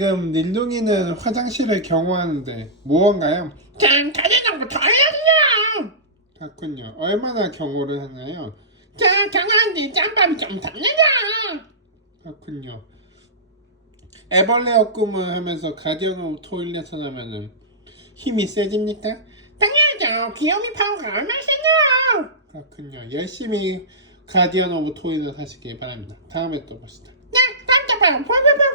지금 닐둥이는 화장실을 경호하는데 무언가요? 전 가져놓고 토일렛이요. 그렇군요. 얼마나 경호를 하나요? 저 경화한지 짬밥이 좀 답니다. 그렇군요. 애벌레 꿈을 하면서 가디언 오브 토일렛을 하면은 힘이 세집니까? 당연하죠. 귀요미 파워가 얼마나 세요. 그렇군요. 열심히 가디언 오브 토일렛 하시길 바랍니다. 다음에 또 봅시다. 네, 깜짝이야. 폴폴폴.